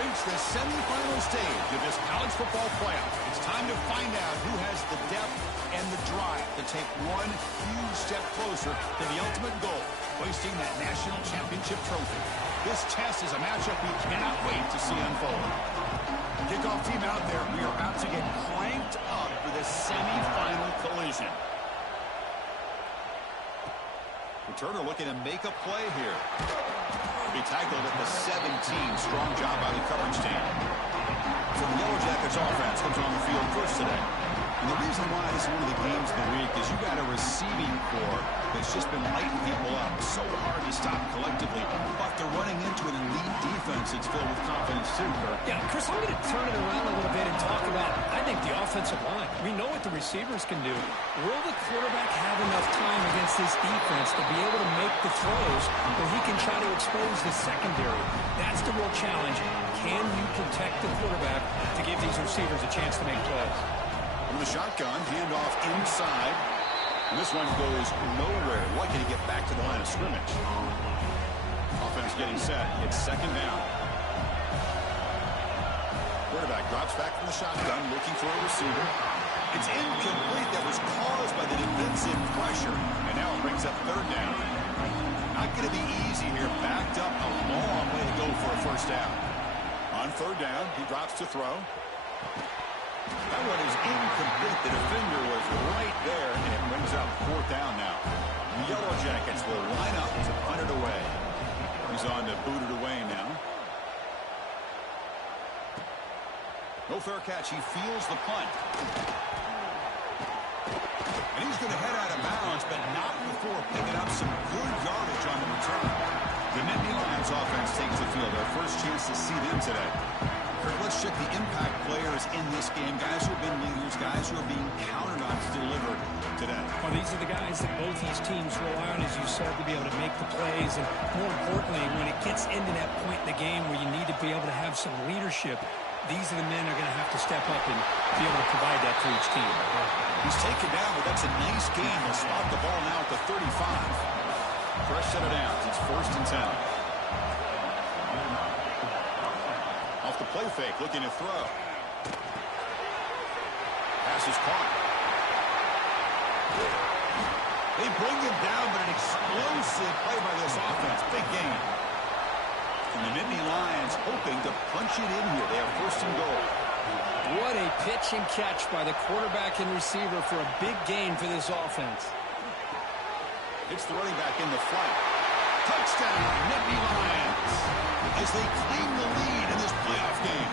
reached the semifinal stage of this college football playoff. It's time to find out who has the depth and the drive to take one huge step closer to the ultimate goal, hoisting that national championship trophy. This test is a matchup we cannot wait to see unfold. Kickoff team out there. We are about to get cranked up for this semifinal collision. Returner looking to make a play here. Be tackled at the 17. Strong job by the coverage team. So the Yellow Jackets offense comes on the field first today. And the reason why this is one of the games of the week is you got a receiving core that's just been lighting people up. So hard to stop collectively. But they're running into an elite defense that's filled with confidence too, Kirk. Yeah, Chris, I'm going to turn it around a little bit and talk about, I think, the offensive line. We know what the receivers can do. Will the quarterback have enough time against this defense to be able to make the throws where he can try to expose the secondary? That's the real challenge. Can you protect the quarterback to give these receivers a chance to make plays? With the shotgun, handoff inside. And this one goes nowhere. Lucky to get back to the line of scrimmage. Offense getting set. It's second down. Quarterback drops back from the shotgun, looking for a receiver. It's incomplete. That was caused by the defensive pressure. And now it brings up third down. Not going to be easy here. Backed up a long way to go for a first down. On third down, he drops to throw. That one is incomplete. The defender was right there, and it brings up fourth down now. The Yellow Jackets will line up to punt it away. He's on to boot it away now. No fair catch. He feels the punt. And he's going to head out of bounds, but not before picking up some good yardage on the return. The Nittany Lions offense takes the field. Our first chance to see them today. Kirk, let's check the impact players in this game. Guys who have been leaders, guys who are being counted on to deliver today. Well, these are the guys that both these teams rely on, as you said, to be able to make the plays. And more importantly, when it gets into that point in the game where you need to be able to have some leadership, these are the men who are going to have to step up and be able to provide that for each team. He's taken down, but that's a nice gain. They'll spot the ball now at the 35. Fresh set of downs. It's 1st and 10. Off the play fake, looking to throw. Pass is caught. They bring him down, but an explosive play by this offense. Big gain. And the Nittany Lions hoping to punch it in here. They have 1st and goal. What a pitch and catch by the quarterback and receiver for a big gain for this offense. It's the running back in the flight. Touchdown, Nittany Lions, as they claim the lead in this playoff game.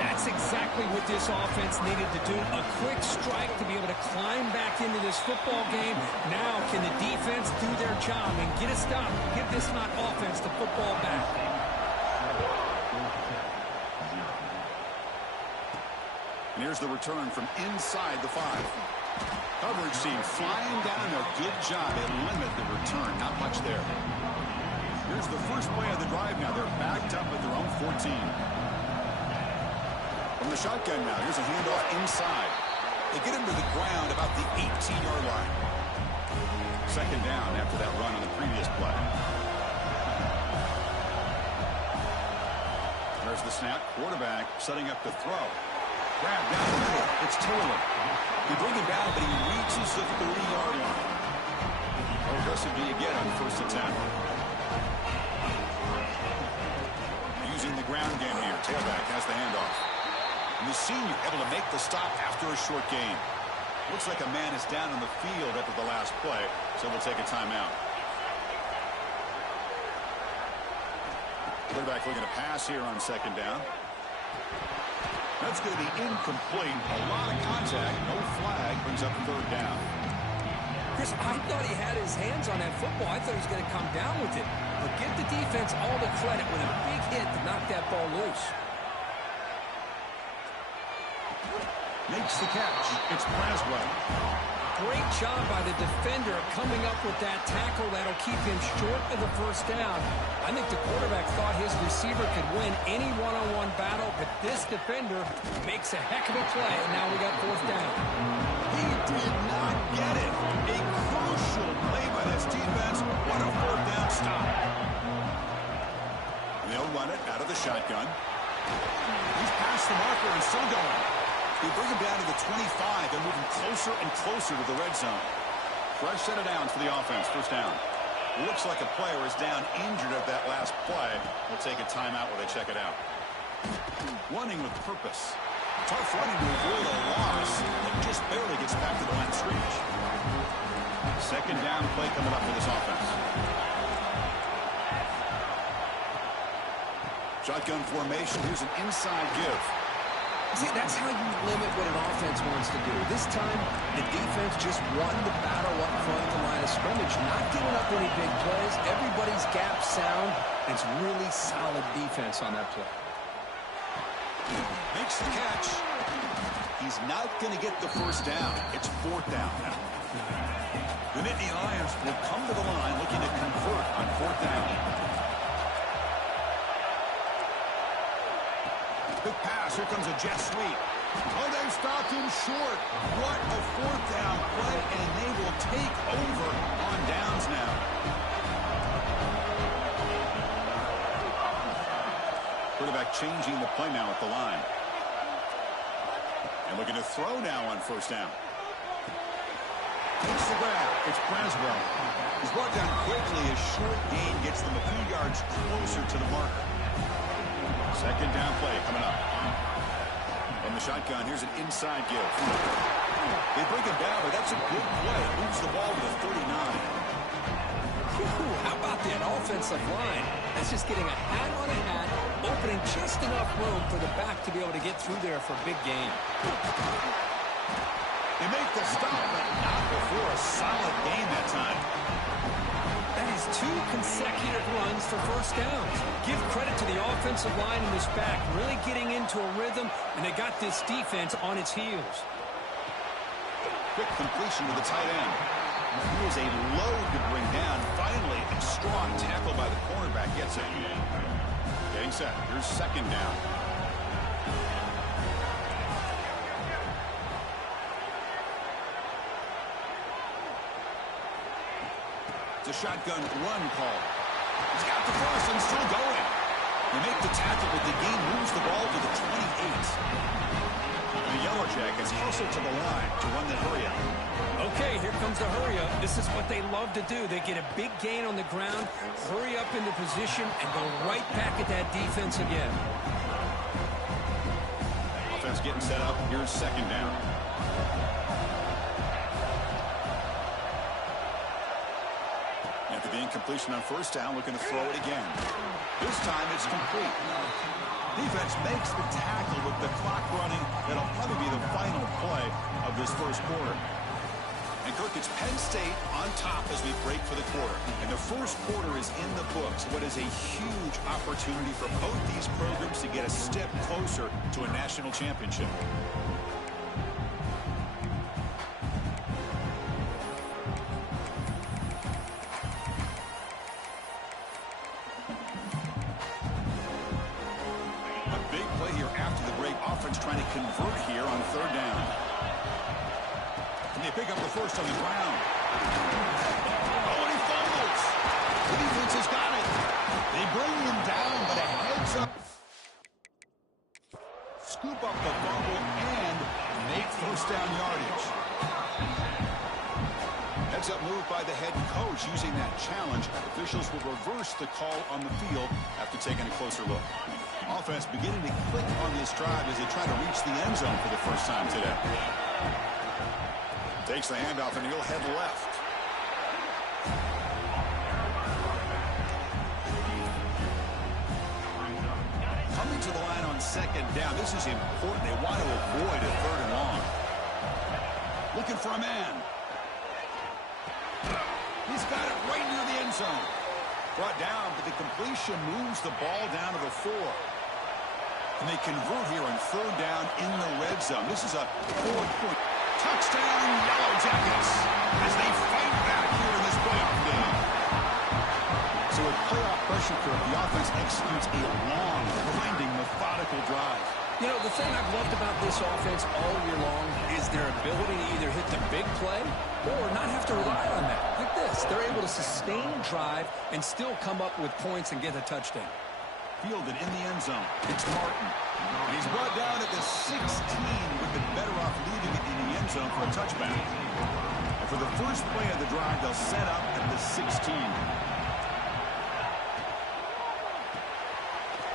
That's exactly what this offense needed to do. A quick strike to be able to climb back into this football game. Now can the defense do their job and get a stop? Give this not offense the football back. And here's the return from inside the 5. Coverage team flying down a good job. They limit the return. Not much there. Here's the first play of the drive now. They're backed up at their own 14. From the shotgun now. Here's a handoff inside. They get him to the ground about the 18-yard line. Second down after that run on the previous play. There's the snap. Quarterback setting up to throw. Grab down the middle. It's Taylor. They bring him down, but he reaches the 30-yard line. How aggressive do you get on 1st and 10? Using the ground game here. Tailback has the handoff. And the senior able to make the stop after a short gain. Looks like a man is down on the field after the last play, so we'll take a timeout. Quarterback looking to pass here on 2nd down. That's going to be incomplete. A lot of contact. No flag. Brings up 3rd down. Chris, I thought he had his hands on that football. I thought he was going to come down with it. But give the defense all the credit with a big hit to knock that ball loose. Makes the catch. It's Braswell. Great job by the defender coming up with that tackle that'll keep him short of the 1st down. I think the quarterback thought his receiver could win any one-on-one battle, but this defender makes a heck of a play, and now we got 4th down. He did not get it. A crucial play by this defense. What a 4th down stop. They'll run it out of the shotgun. He's past the marker and still going. They bring him down to the 25 and moving closer and closer to the red zone. Fresh set of downs for the offense. First down. Looks like a player is down injured at that last play. We'll take a timeout while they check it out. Running with purpose. Tough running to avoid a loss, and just barely gets back to the line of scrimmage. Second down play coming up for this offense. Shotgun formation. Here's an inside give. See, that's how you limit what an offense wants to do. This time, the defense just won the battle up front of the line of scrimmage, not giving up any big plays. Everybody's gap sound. It's really solid defense on that play. Makes the catch. He's not going to get the first down. It's fourth down now. The Nittany Lions will come to the line looking to convert on fourth down. Big pass. Here comes a jet sweep. Oh, they stopped him short. What a fourth down play, and they will take over on downs now. Quarterback changing the play now at the line. And looking to throw now on first down. Takes the grab. It's Braswell. He's brought down quickly. A short gain gets them a few yards closer to the marker. Second down play coming up. From the shotgun, here's an inside give. They break it down, but that's a good play. Moves the ball to the 39. How about that offensive line? That's just getting a hat on a hat, opening just enough room for the back to be able to get through there for a big gain. They make the stop, but not before a solid gain that time. That is 2 consecutive runs for first downs. Give credit to the offensive line in this back, really getting into a rhythm, and they got this defense on its heels. Quick completion to the tight end. He was a load to bring down. Finally, a strong tackle by the cornerback gets it. Getting set. Here's second down. It's a shotgun run call. He's got the first and still going. They make the tackle, but the gain moves the ball to the 28. The Yellow Jackets hustle to the line to run the hurry-up. Okay, here comes the hurry-up. This is what they love to do. They get a big gain on the ground, hurry up into position, and go right back at that defense again. Offense getting set up. Here's second down. After the incompletion on first down, looking to throw it again. This time it's complete. Defense makes the tackle with the clock running. That'll probably be the final play of this first quarter. And Kirk, it's Penn State on top as we break for the quarter. And the first quarter is in the books. What is a huge opportunity for both these programs to get a step closer to a national championship. Trying to convert here on third down. And they pick up the first on the ground. Oh, and he fumbles. The defense has got it. They bring him down, but a heads up. Scoop up the fumble and make first down yardage. Heads up move by the head coach using that challenge. Officials will reverse the call on the field after taking a closer look. Offense beginning to click on this drive as they try to reach the end zone for the first time today. Takes the handoff and he'll head left. Coming to the line on second down. This is important. They want to avoid a third and long. Looking for a man. He's got it right near the end zone. Brought down, but the completion moves the ball down to the 4. And they convert here on third down in the red zone. This is a 4-point touchdown, Yellow Jackets, as they fight back here in this playoff game. So with playoff pressure, the offense executes a long, grinding, methodical drive. You know, the thing I've loved about this offense all year long is their ability to either hit the big play or not have to rely on that. Like this, they're able to sustain drive and still come up with points and get a touchdown. Fielded in the end zone. It's Martin. And he's brought down at the 16. Would be better off leaving it in the end zone for a touchback. And for the first play of the drive, they'll set up at the 16.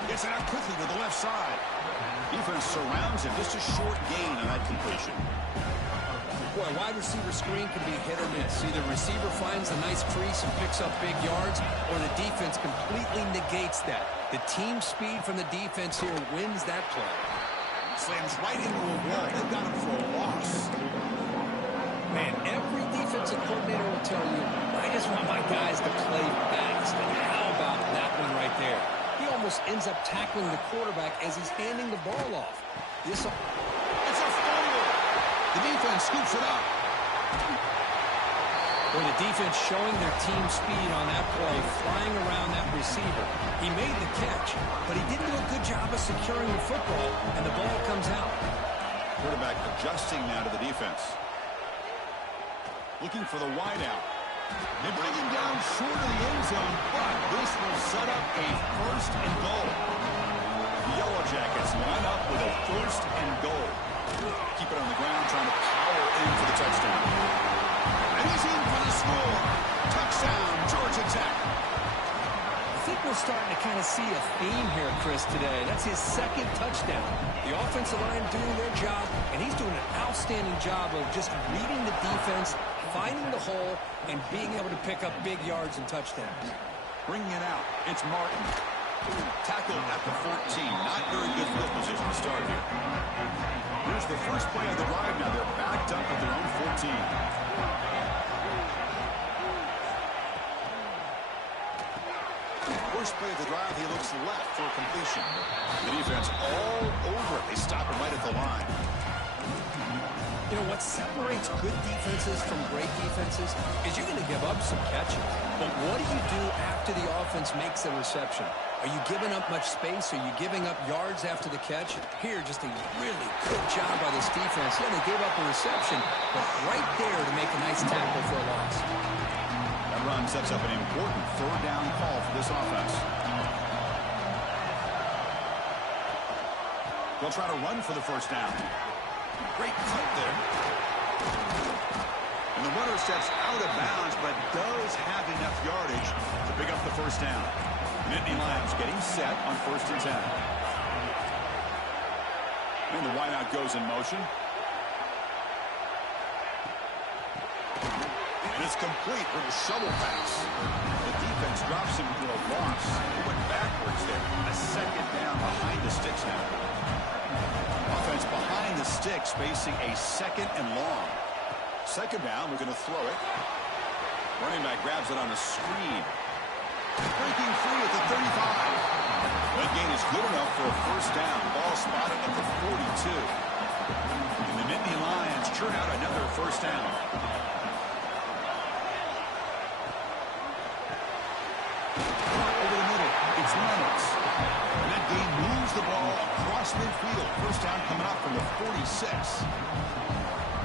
Gets it out quickly to the left side. Defense surrounds him. Just a short gain on that completion. Boy, a wide receiver screen can be hit or miss. Either receiver finds a nice crease and picks up big yards, or the defense completely negates that. The team speed from the defense here wins that play. Slams right into a wall. They've got him for a loss. Man, every defensive coordinator will tell you, I just want my guys to play fast. And how about that one right there? He almost ends up tackling the quarterback as he's handing the ball off. It's a fumble. The defense scoops it up. Or the defense showing their team speed on that play, flying around that receiver. He made the catch, but he didn't do a good job of securing the football, and the ball comes out. Quarterback adjusting now to the defense. Looking for the wideout. They bring him down short of the end zone, but this will set up a first and goal. The Yellow Jackets line up with a first and goal. Keep it on the ground, trying to power in for the touchdown. And he's in for the score. Touchdown, Georgia Tech. I think we're starting to kind of see a theme here, Chris, today. That's his second touchdown. The offensive line doing their job, and he's doing an outstanding job of just reading the defense, finding the hole, and being able to pick up big yards and touchdowns. Bringing it out, it's Martin. Tackled at the 14. Not very good field position to start here. Here's the first play of the drive now. They're backed up at their own 14. First play of the drive, he looks left for a completion. The defense all over it. They stop him right at the line. You know, what separates good defenses from great defenses is you're going to give up some catches. But what do you do after the offense makes a reception? Are you giving up much space? Are you giving up yards after the catch? Here, just a really good job by this defense. Yeah, they gave up a reception, but right there to make a nice tackle for a loss. That run sets up an important third down call for this offense. They'll try to run for the first down. Great cut there. And the runner steps out of bounds, but does have enough yardage to pick up the first down. Nittany Lions getting set on 1st and 10. And the wideout goes in motion. And it's complete with a shovel pass. The defense drops him for a loss. He went backwards there. A second down behind the sticks now. Offense behind the sticks facing a second and long. Second down, we're going to throw it. Running back grabs it on the screen. Breaking free at the 35. That gain is good enough for a first down. Ball spotted at the 42. And the Nittany Lions churn out another first down. Over the middle, it's Reynolds. And that gain moves the ball across midfield. First down coming up from the 46.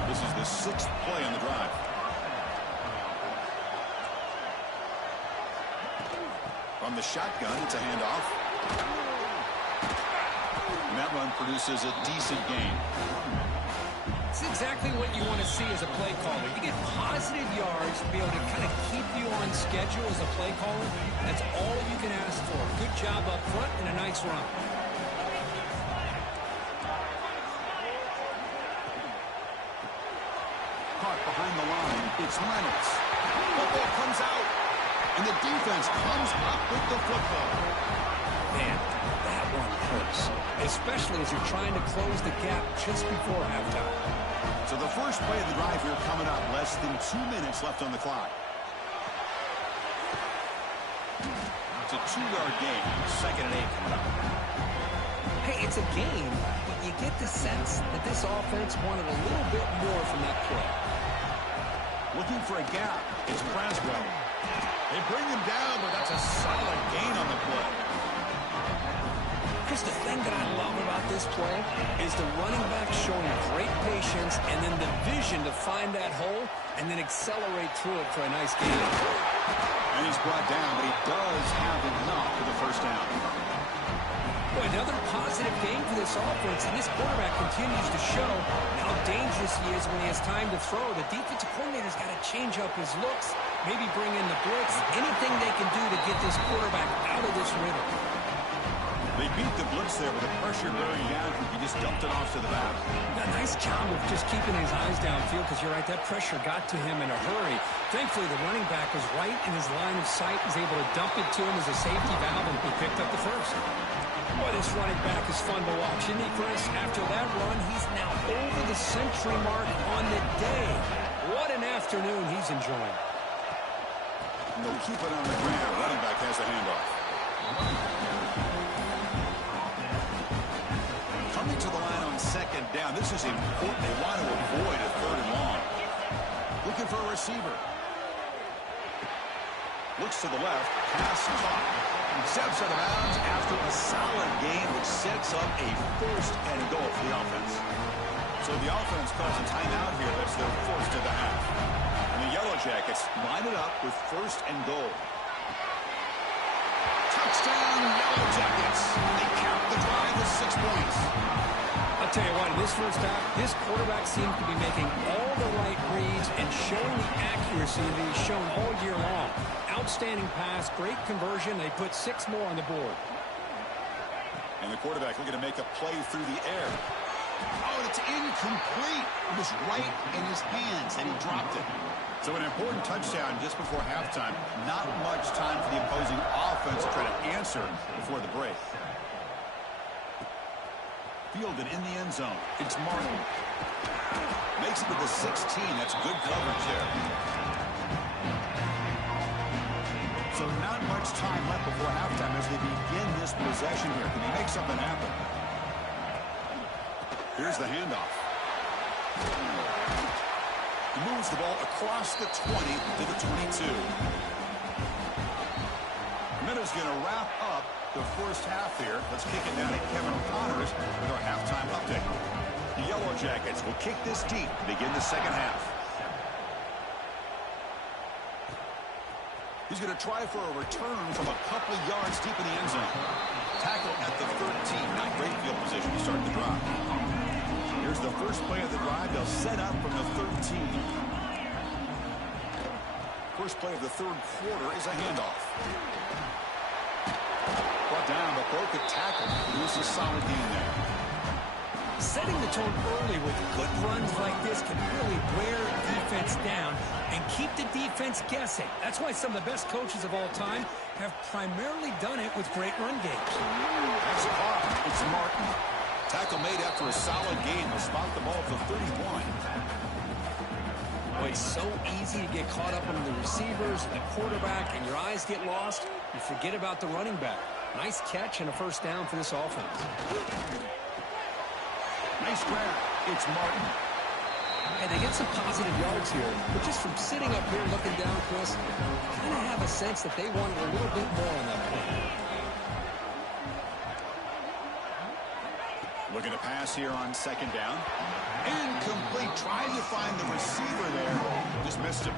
This is the 6th play on the drive. From the shotgun, it's a handoff. And that run produces a decent gain. It's exactly what you want to see as a play caller. You get positive yards to be able to kind of keep you on schedule as a play caller. That's all you can ask for. Good job up front and a nice run. Caught behind the line. It's Reynolds. Football comes out. And the defense comes up with the football. Man, that one hurts. Especially as you're trying to close the gap just before halftime. So the first play of the drive here coming up. Less than 2 minutes left on the clock. It's a 2-yard gain. 2nd and 8 coming up. Hey, it's a game, but you get the sense that this offense wanted a little bit more from that play. Looking for a gap. It's Braswell. They bring him down, but that's a solid gain on the play. Chris, the thing that I love about this play is the running back showing great patience and then the vision to find that hole and then accelerate through it for a nice gain. And he's brought down, but he does have enough for the first down. Boy, another positive game for this offense, and this quarterback continues to show how dangerous he is when he has time to throw. The defensive coordinator's got to change up his looks, maybe bring in the blitz, anything they can do to get this quarterback out of this rhythm. They beat the blitz there with the pressure bearing down. He just dumped it off to the back. A nice job of just keeping his eyes downfield, because you're right, that pressure got to him in a hurry. Thankfully, the running back was right in his line of sight, was able to dump it to him as a safety valve, and he picked up the first. Boy, this running back is fun to watch, isn't he, Chris? After that run, he's now over the century mark on the day. What an afternoon he's enjoying. They'll keep it on the ground. Running back has the handoff. Coming to the line on second down. This is important. They want to avoid a third and long. Looking for a receiver. Looks to the left. Pass caught. Steps out of bounds after a solid game, which sets up a first and goal for the offense. So the offense calls a timeout here. That's their first of the half. And the Yellow Jackets line it up with first and goal. Touchdown, Yellow Jackets. They count the drive with 6 points. I'll tell you what, in this first half, this quarterback seems to be making all the right reads and showing the accuracy that he's shown all year long. Outstanding pass, great conversion. They put 6 more on the board. And the quarterback looking to make a play through the air. Oh, and it's incomplete. It was right in his hands, and he dropped it. So an important touchdown just before halftime. Not much time for the opposing offense to try to answer before the break. Fielded in the end zone. It's Martin. Makes it to the 16. That's good coverage there. So not much time left before halftime as they begin this possession here. Can they make something happen? Here's the handoff. He moves the ball across the 20 to the 22. Minuta's going to wrap up the first half here. Let's kick it down to Kevin Connors with our halftime update. The Yellow Jackets will kick this deep to begin the second half. He's going to try for a return from a couple of yards deep in the end zone. Tackle at the 13. Not great field position to start the drive. Here's the first play of the drive. They'll set up from the 13. First play of the third quarter is a handoff. Brought down, but broke a tackle. Produces a solid game there. Setting the tone early with good runs like this can really wear defense down and keep the defense guessing. That's why some of the best coaches of all time have primarily done it with great run games. That's caught. It's Martin. Tackle made after a solid game. They'll spot the ball at the 31. Boy, it's so easy to get caught up on the receivers and the quarterback, and your eyes get lost. You forget about the running back. Nice catch and a first down for this offense. Nice grab. It's Martin. And they get some positive yards here, but just from sitting up here looking down, Chris, kind of have a sense that they wanted a little bit more on that play. Looking to pass here on second down. Incomplete. Trying to find the receiver there. Just missed him.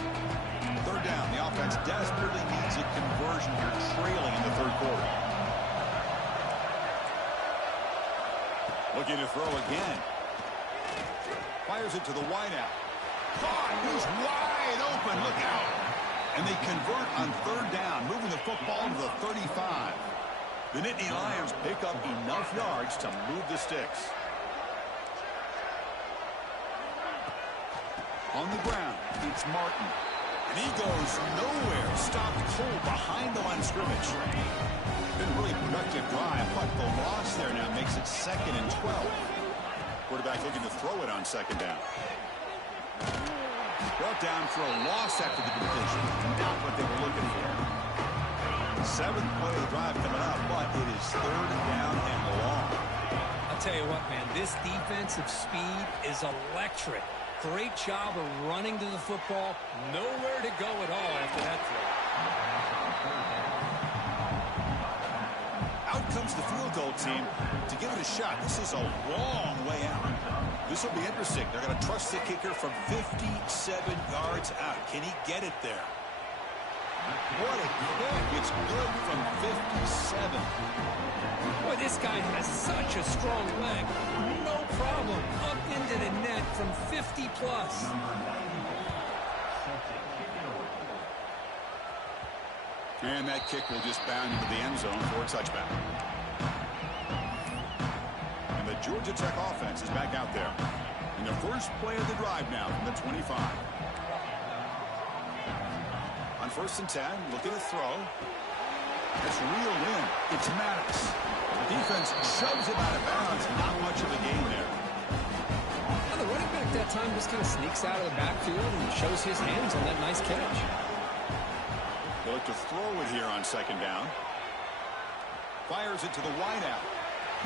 Third down. The offense desperately needs a conversion here, trailing in the third quarter. Looking to throw again. Fires it to the wideout. Caught. He's wide open. Look out. And they convert on third down, moving the football to the 35. The Nittany Lions pick up enough yards to move the sticks. On the ground, it's Martin. And he goes nowhere. Stopped cold behind the line of scrimmage. Been a really productive drive, but the loss there now makes it 2nd and 12. Quarterback looking to throw it on second down. Brought down for a loss after the completion. Not what they were looking for. 7th play of the drive coming up, but it is third down and long. I'll tell you what, man, this defensive speed is electric. Great job of running to the football. Nowhere to go at all after that throw. Out comes the field goal team to give it a shot. This is a long way out. This will be interesting. They're going to trust the kicker from 57 yards out. Can he get it there? What a kick. It's good from 57. Boy, this guy has such a strong leg. No problem. Up into the net from 50 plus. And that kick will just bound into the end zone for a touchback. And the Georgia Tech offense is back out there. In the first play of the drive now from the 25. On 1st and 10, looking to throw. It's reeled in. It's Maddox. The defense shoves it out of bounds. Not much of a gain there. Now the running back that time just kind of sneaks out of the backfield and shows his hands on that nice catch. They look to throw it here on 2nd down. Fires it to the wideout.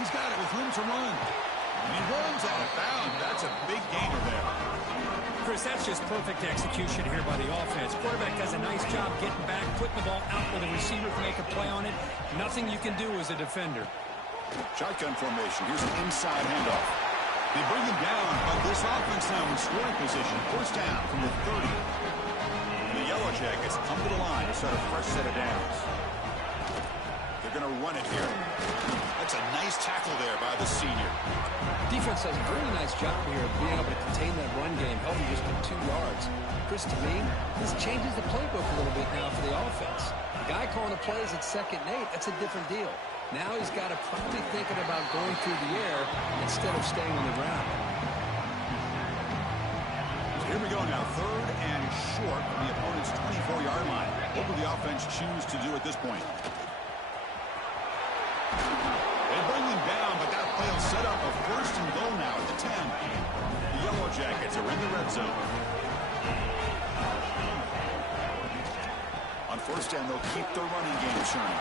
He's got it with room to run. And he runs out of bounds. That's a big gainer there. Chris, that's just perfect execution here by the offense. Quarterback does a nice job getting back, putting the ball out where the receiver can make a play on it. Nothing you can do as a defender. Shotgun formation. Here's an inside handoff. They bring him down, but this offense now in scoring position. 1st down from the 30. And the Yellow Jackets come to the line to start a fresh set of downs. They're going to run it here. That's a nice tackle there by the senior. Defense does a really nice job here of being able to contain that run game, held him just to 2 yards. Chris, to me, this changes the playbook a little bit now for the offense. The guy calling the plays at 2nd and 8, that's a different deal. Now he's got to probably thinking about going through the air instead of staying on the ground. So here we go now, 3rd and short from the opponent's 24-yard line. What will the offense choose to do at this point? They bring him down, but that play will set up a 1st and goal now at the 10. The Yellow Jackets are in the red zone. On 1st down, they'll keep their running game churning.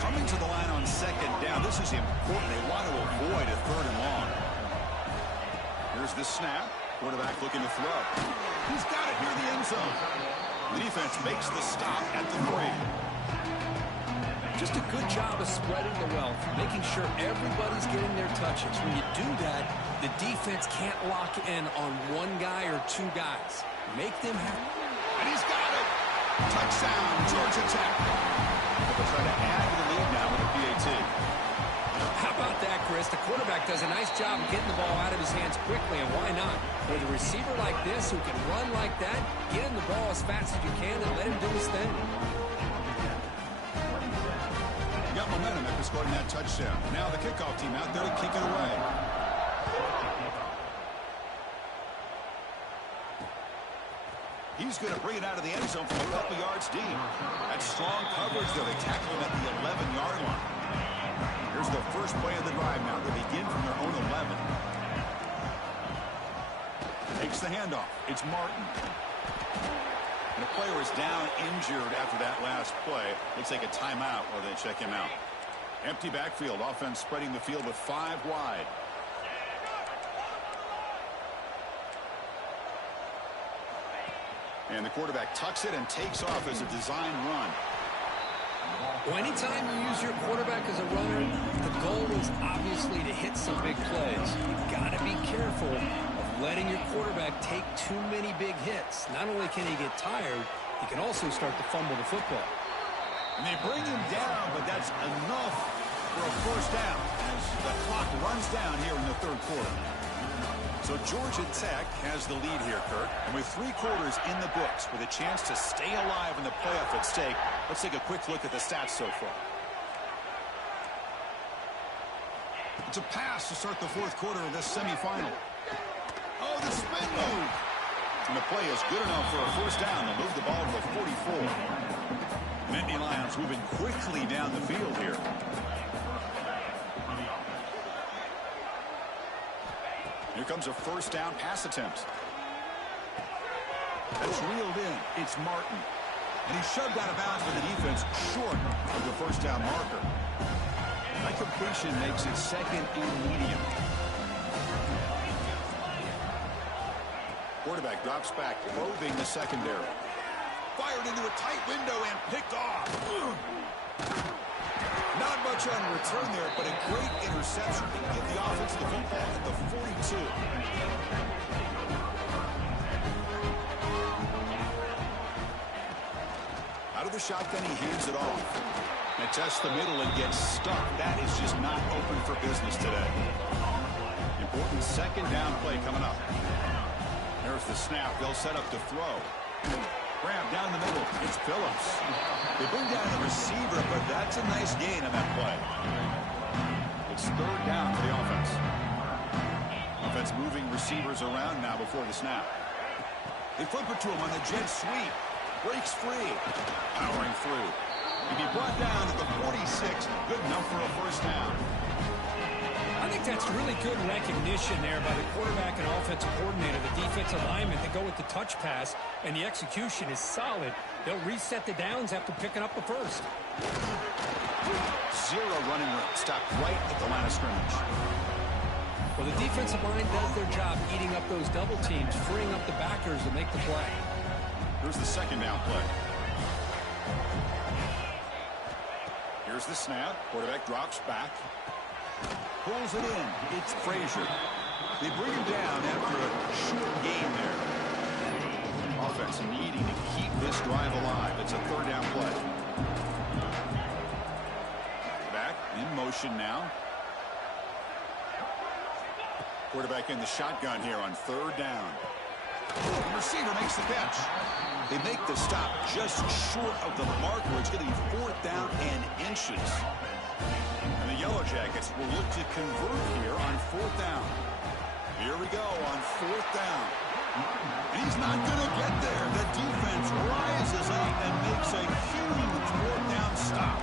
Coming to the line on 2nd down. This is important. They want to avoid a 3rd and long. Here's the snap. Quarterback looking to throw. He's got it near the end zone. The defense makes the stop at the 3. Just a good job of spreading the wealth, making sure everybody's getting their touches. When you do that, the defense can't lock in on 1 guy or 2 guys. Make them have... And he's got it! Touchdown, Georgia Tech. They'll try to add to the lead now with a PAT. How about that, Chris? The quarterback does a nice job of getting the ball out of his hands quickly, and why not? With a receiver like this who can run like that, get him the ball as fast as you can and let him do his thing. You got momentum after scoring that touchdown. Now the kickoff team out there to kick it away. He's going to bring it out of the end zone from a couple yards deep. That's strong coverage, though. They tackle him at the 11-yard line. Here's the first play of the drive now. They begin from their own 11. Takes the handoff. It's Martin. And the player is down injured after that last play. Looks like a timeout while they check him out. Empty backfield. Offense spreading the field with 5 wide. And the quarterback tucks it and takes off as a design run. Well, anytime you use your quarterback as a runner, the goal is obviously to hit some big plays. You've got to be careful of letting your quarterback take too many big hits. Not only can he get tired, he can also start to fumble the football. And they bring him down, but that's enough for a 1st down as the clock runs down here in the 3rd quarter. So Georgia Tech has the lead here, Kurt. And with 3 quarters in the books, with a chance to stay alive in the playoff at stake, let's take a quick look at the stats so far. It's a pass to start the 4th quarter of this semifinal. Oh, the spin move. And the play is good enough for a 1st down. They'll move the ball to the 44. Nittany Lions moving quickly down the field here. Here comes a 1st down pass attempt. That's reeled in. It's Martin. And he's shoved out of bounds by the defense short of the 1st down marker. That completion makes it 2nd and medium. Quarterback drops back, probing the secondary. Fired into a tight window and picked off. Not much on return there, but a great interception to get the offense the football at the 42. Out of the shotgun, he hands it off. And tests the middle and gets stuck. That is just not open for business today. Important second down play coming up. There's the snap. They'll set up to throw. Grab down the middle. It's Phillips. They bring down the receiver, but that's a nice gain on that play. It's third down for the offense. Offense moving receivers around now before the snap. They flip it to him on the jet sweep. Breaks free. Powering through. He'd be brought down at the 46. Good enough for a first down. I think that's really good recognition there by the quarterback and offensive coordinator, the defensive lineman, to go with the touch pass, and the execution is solid. They'll reset the downs after picking up the first. Zero running room. Stopped right at the line of scrimmage. Well, the defensive line does their job eating up those double teams, freeing up the backers to make the play. Here's the second down play. Here's the snap. Quarterback drops back. Pulls it in. It's Frazier. They bring him down after a short gain there. Offense needing to keep this drive alive. It's a third down play. Back in motion now. Quarterback in the shotgun here on third down. The receiver makes the catch. They make the stop just short of the mark where it's going to be fourth down and inches. And the Yellow Jackets will look to convert here on fourth down. Here we go on fourth down. And he's not going to get there. The defense rises up and makes a huge fourth down stop.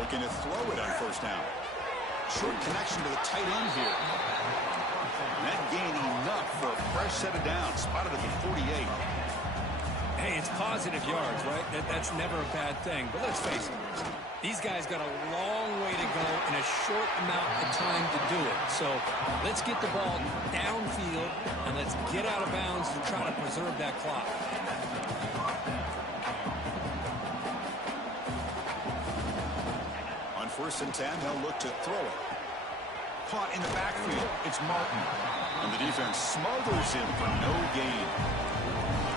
Looking to throw it on first down. Short connection to the tight end here. And that gain enough for a fresh set of downs. Spotted at the 48. Hey, it's positive yards, right? That's never a bad thing. But let's face it, these guys got a long way to go in a short amount of time to do it. So let's get the ball downfield and let's get out of bounds to try to preserve that clock. On 1st and 10, they'll look to throw it. Caught in the backfield. It's Martin. And the defense smothers him for no gain.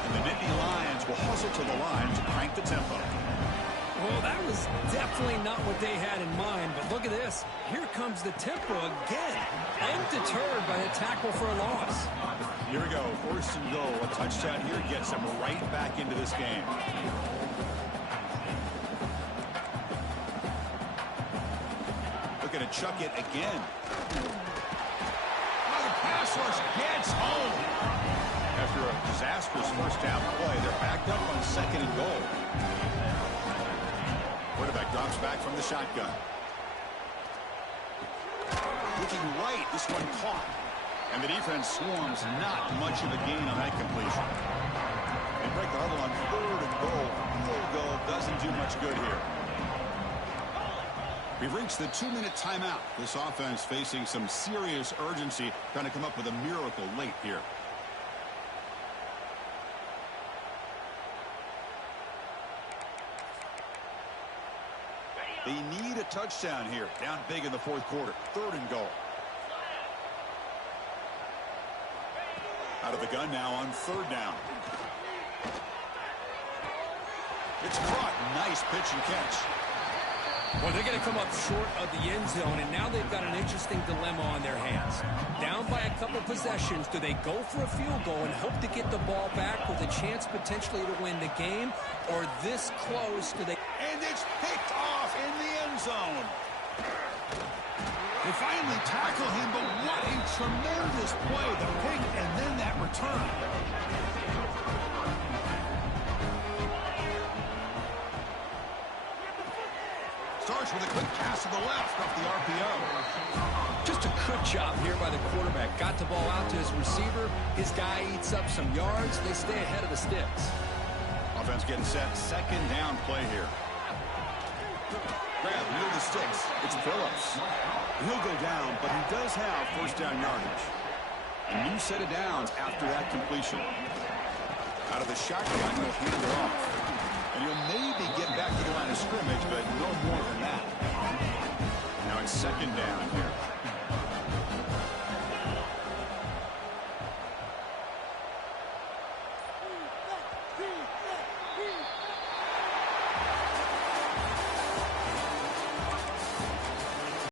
And the Nittany Lions will hustle to the line to crank the tempo. Well, that was definitely not what they had in mind, but look at this. Here comes the tempo again. Undeterred by the tackle for a loss. Here we go, 1st and goal. A touchdown here gets them right back into this game. Looking to chuck it again. The pass rush gets home. After a disastrous first down play, they're backed up on 2nd and goal. Quarterback drops back from the shotgun. Looking right, this one caught. And the defense swarms, not much of a gain on that completion. They break the huddle on 3rd and goal. Field goal doesn't do much good here. We've reached the 2-minute timeout. This offense facing some serious urgency, trying to come up with a miracle late here. They need a touchdown here. Down big in the 4th quarter. 3rd and goal. Out of the gun now on 3rd down. It's caught. Nice pitch and catch. Well, they're going to come up short of the end zone, and now they've got an interesting dilemma on their hands. Down by a couple possessions, do they go for a field goal and hope to get the ball back with a chance potentially to win the game, or this close, do they... And it's picked off in the end zone. They finally tackle him, but what a tremendous play. The pick and then that return. Starts with a quick pass to the left off the RPO. Just a good job here by the quarterback. Got the ball out to his receiver. His guy eats up some yards. They stay ahead of the sticks. Offense getting set. 2nd down play here. Grab near the sticks. It's Phillips. He'll go down, but he does have 1st down yardage. A new set of downs after that completion. Out of the shotgun, he'll hand it off. And he'll maybe get back to the line of scrimmage, but no more than that. Now it's 2nd down here.